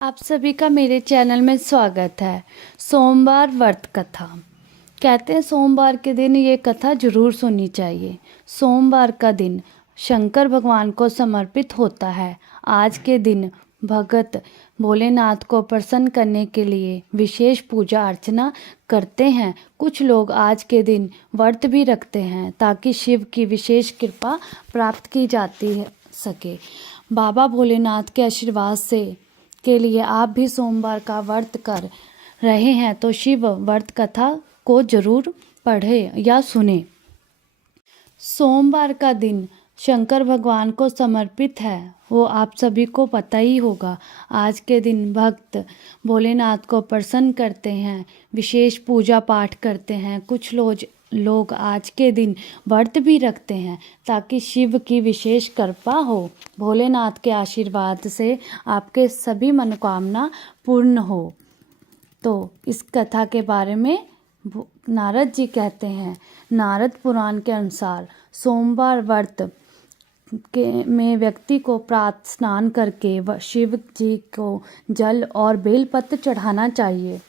आप सभी का मेरे चैनल में स्वागत है। सोमवार व्रत कथा। कहते हैं सोमवार के दिन ये कथा जरूर सुननी चाहिए। सोमवार का दिन शंकर भगवान को समर्पित होता है। आज के दिन भगत भोलेनाथ को प्रसन्न करने के लिए विशेष पूजा अर्चना करते हैं। कुछ लोग आज के दिन व्रत भी रखते हैं ताकि शिव की विशेष कृपा प्राप्त की जाती सके। बाबा भोलेनाथ के आशीर्वाद से के लिए आप भी सोमवार का व्रत कर रहे हैं तो शिव व्रत कथा को जरूर पढ़ें या सुने। सोमवार का दिन शंकर भगवान को समर्पित है, वो आप सभी को पता ही होगा। आज के दिन भक्त भोलेनाथ को प्रसन्न करते हैं, विशेष पूजा पाठ करते हैं। कुछ लोग आज के दिन व्रत भी रखते हैं ताकि शिव की विशेष कृपा हो। भोलेनाथ के आशीर्वाद से आपके सभी मनोकामना पूर्ण हो। तो इस कथा के बारे में नारद जी कहते हैं। नारद पुराण के अनुसार सोमवार व्रत में व्यक्ति को प्रातः स्नान करके शिव जी को जल और बेलपत्र चढ़ाना चाहिए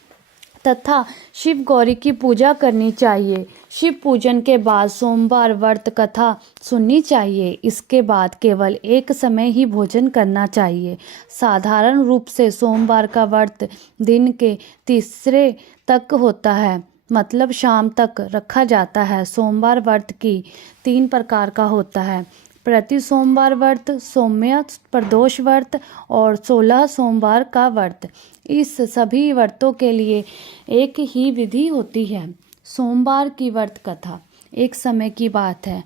तथा शिव गौरी की पूजा करनी चाहिए। शिव पूजन के बाद सोमवार व्रत कथा सुननी चाहिए। इसके बाद केवल एक समय ही भोजन करना चाहिए। साधारण रूप से सोमवार का व्रत दिन के तीसरे तक होता है, मतलब शाम तक रखा जाता है। सोमवार व्रत की 3 प्रकार का होता है: प्रति सोमवार व्रत, सौम्य प्रदोष व्रत और 16 सोमवार का व्रत। इस सभी व्रतों के लिए एक ही विधि होती है। सोमवार की व्रत कथा। एक समय की बात है,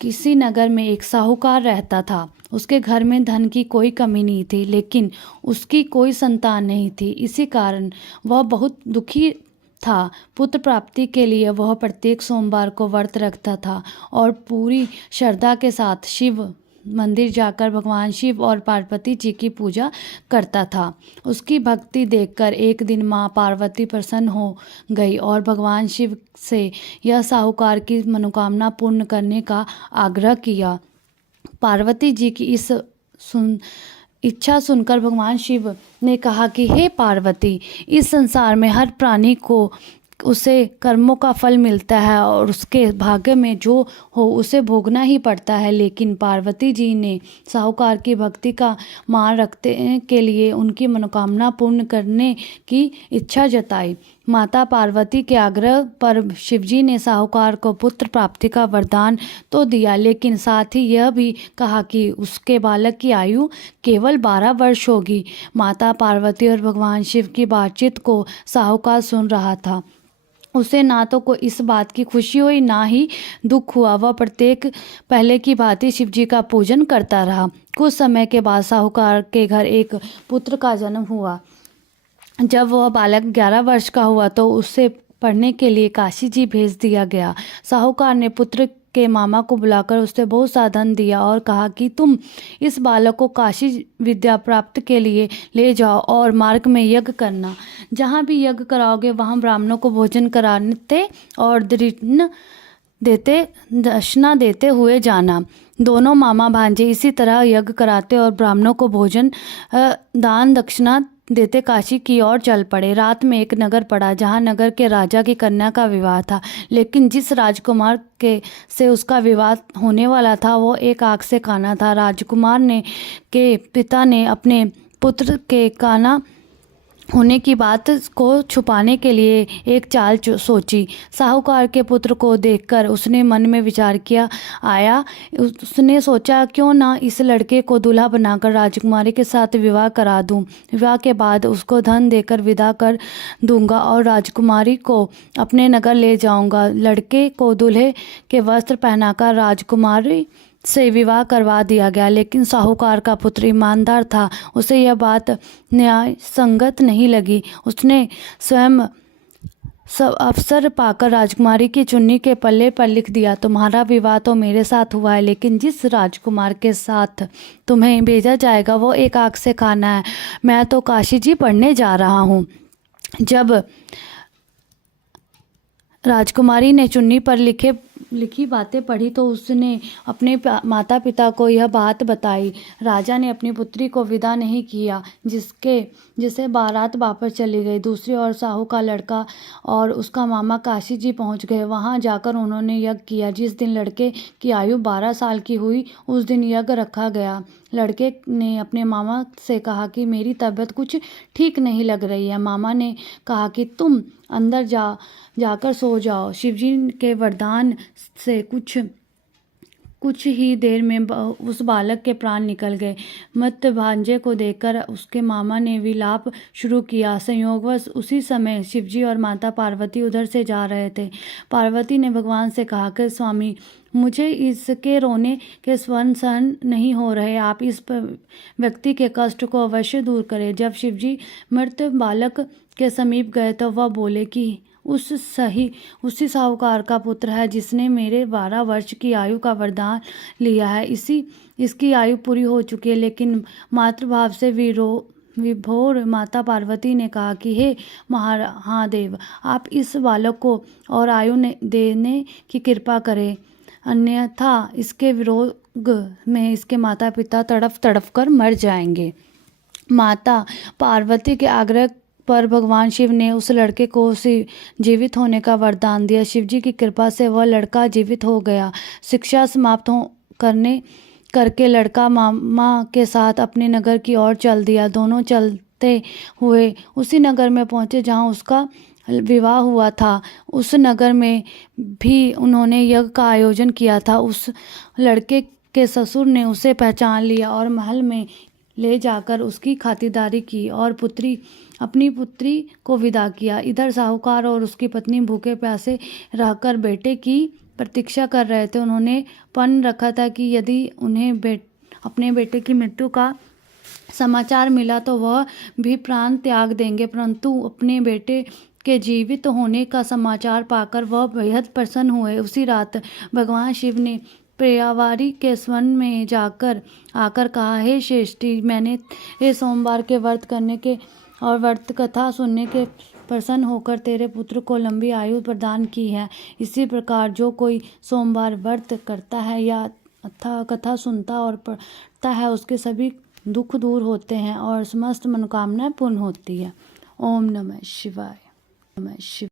किसी नगर में एक साहूकार रहता था। उसके घर में धन की कोई कमी नहीं थी, लेकिन उसकी कोई संतान नहीं थी। इसी कारण वह बहुत दुखी था। पुत्र प्राप्ति के लिए वह प्रत्येक सोमवार को व्रत रखता था और पूरी श्रद्धा के साथ शिव मंदिर जाकर भगवान शिव और पार्वती जी की पूजा करता था। उसकी भक्ति देखकर एक दिन माँ पार्वती प्रसन्न हो गई और भगवान शिव से यह साहूकार की मनोकामना पूर्ण करने का आग्रह किया। पार्वती जी की इस इच्छा सुनकर भगवान शिव ने कहा कि हे पार्वती, इस संसार में हर प्राणी को उसे कर्मों का फल मिलता है और उसके भाग्य में जो हो उसे भोगना ही पड़ता है। लेकिन पार्वती जी ने साहूकार की भक्ति का मान रखने के लिए उनकी मनोकामना पूर्ण करने की इच्छा जताई। माता पार्वती के आग्रह पर शिवजी ने साहूकार को पुत्र प्राप्ति का वरदान तो दिया, लेकिन साथ ही यह भी कहा कि उसके बालक की आयु केवल 12 वर्ष होगी। माता पार्वती और भगवान शिव की बातचीत को साहूकार सुन रहा था। उसे ना तो को इस बात की खुशी हुई, ना ही दुख हुआ। वह प्रत्येक पहले की भांति शिवजी का पूजन करता रहा। कुछ समय के बाद साहूकार के घर एक पुत्र का जन्म हुआ। जब वह बालक 11 वर्ष का हुआ तो उसे पढ़ने के लिए काशी जी भेज दिया गया। साहूकार ने पुत्र के मामा को बुलाकर उससे बहुत सा धन दिया और कहा कि तुम इस बालक को काशी विद्या प्राप्त के लिए ले जाओ और मार्ग में यज्ञ करना। जहाँ भी यज्ञ कराओगे वहाँ ब्राह्मणों को भोजन कराते और दक्षिणा देते हुए जाना। दोनों मामा भांजे इसी तरह यज्ञ कराते और ब्राह्मणों को भोजन दान दक्षिणा देते काशी की ओर चल पड़े। रात में एक नगर पड़ा जहाँ नगर के राजा की कन्या का विवाह था, लेकिन जिस राजकुमार से उसका विवाह होने वाला था वो एक आँख से काना था। राजकुमार के पिता ने अपने पुत्र के काना होने की बात को छुपाने के लिए एक चाल सोची। साहूकार के पुत्र को देखकर उसने मन में विचार किया आया। उसने सोचा क्यों ना इस लड़के को दूल्हा बनाकर राजकुमारी के साथ विवाह करा दूं। विवाह के बाद उसको धन देकर विदा कर दूंगा और राजकुमारी को अपने नगर ले जाऊंगा। लड़के को दूल्हे के वस्त्र पहनाकर राजकुमारी से विवाह करवा दिया गया, लेकिन साहूकार का पुत्र ईमानदार था। उसे यह बात न्याय संगत नहीं लगी। उसने स्वयं अवसर पाकर राजकुमारी की चुन्नी के पल्ले पर लिख दिया, तुम्हारा विवाह तो मेरे साथ हुआ है, लेकिन जिस राजकुमार के साथ तुम्हें भेजा जाएगा वो एक आँख से काना है। मैं तो काशी जी पढ़ने जा रहा हूँ। जब राजकुमारी ने चुन्नी पर लिखे लिखी बातें पढ़ी तो उसने अपने माता पिता को यह बात बताई। राजा ने अपनी पुत्री को विदा नहीं किया, जिसे बारात वापस चली गई। दूसरी ओर साहू का लड़का और उसका मामा काशी जी पहुंच गए। वहां जाकर उन्होंने यज्ञ किया। जिस दिन लड़के की आयु 12 साल की हुई उस दिन यज्ञ रखा गया। लड़के ने अपने मामा से कहा कि मेरी तबीयत कुछ ठीक नहीं लग रही है। मामा ने कहा कि तुम अंदर जाकर सो जाओ। शिवजी के वरदान से कुछ ही देर में उस बालक के प्राण निकल गए। मृत भांजे को देखकर उसके मामा ने विलाप शुरू किया। संयोगवश उसी समय शिवजी और माता पार्वती उधर से जा रहे थे। पार्वती ने भगवान से कहा कि स्वामी, मुझे इसके रोने के स्वर सहन नहीं हो रहे। आप इस व्यक्ति के कष्ट को अवश्य दूर करें। जब शिवजी मृत बालक के समीप गए तो वह बोले कि उसी साहूकार का पुत्र है जिसने मेरे 12 वर्ष की आयु का वरदान लिया है। इसकी आयु पूरी हो चुकी है, लेकिन मातृभाव से विभोर माता पार्वती ने कहा कि हे महादेव, आप इस बालक को और आयु देने की कृपा करें, अन्यथा इसके विरोध में इसके माता पिता तड़फ कर मर जाएंगे। माता पार्वती के आग्रह पर भगवान शिव ने उस लड़के को जीवित होने का वरदान दिया। शिवजी की कृपा से वह लड़का जीवित हो गया। शिक्षा समाप्त करके लड़का मामा के साथ अपने नगर की ओर चल दिया। दोनों चलते हुए उसी नगर में पहुंचे जहां उसका विवाह हुआ था। उस नगर में भी उन्होंने यज्ञ का आयोजन किया था। उस लड़के के ससुर ने उसे पहचान लिया और महल में ले जाकर उसकी खातिरदारी की और अपनी पुत्री को विदा किया। इधर साहूकार और उसकी पत्नी भूखे प्यासे रहकर बेटे की प्रतीक्षा कर रहे थे। उन्होंने पन रखा था कि यदि उन्हें अपने बेटे की मृत्यु का समाचार मिला तो वह भी प्राण त्याग देंगे, परंतु अपने बेटे के जीवित होने का समाचार पाकर वह बेहद प्रसन्न हुए। उसी रात भगवान शिव ने प्रियावारी के स्वन में आकर कहा, हे श्रेष्ठी, मैंने सोमवार के व्रत करने के और व्रत कथा सुनने के प्रसन्न होकर तेरे पुत्र को लंबी आयु प्रदान की है। इसी प्रकार जो कोई सोमवार व्रत करता है या कथा सुनता और पढ़ता है उसके सभी दुख दूर होते हैं और समस्त मनोकामनाएं पूर्ण होती है। ओम नमः शिवाय। नमः शिवाय।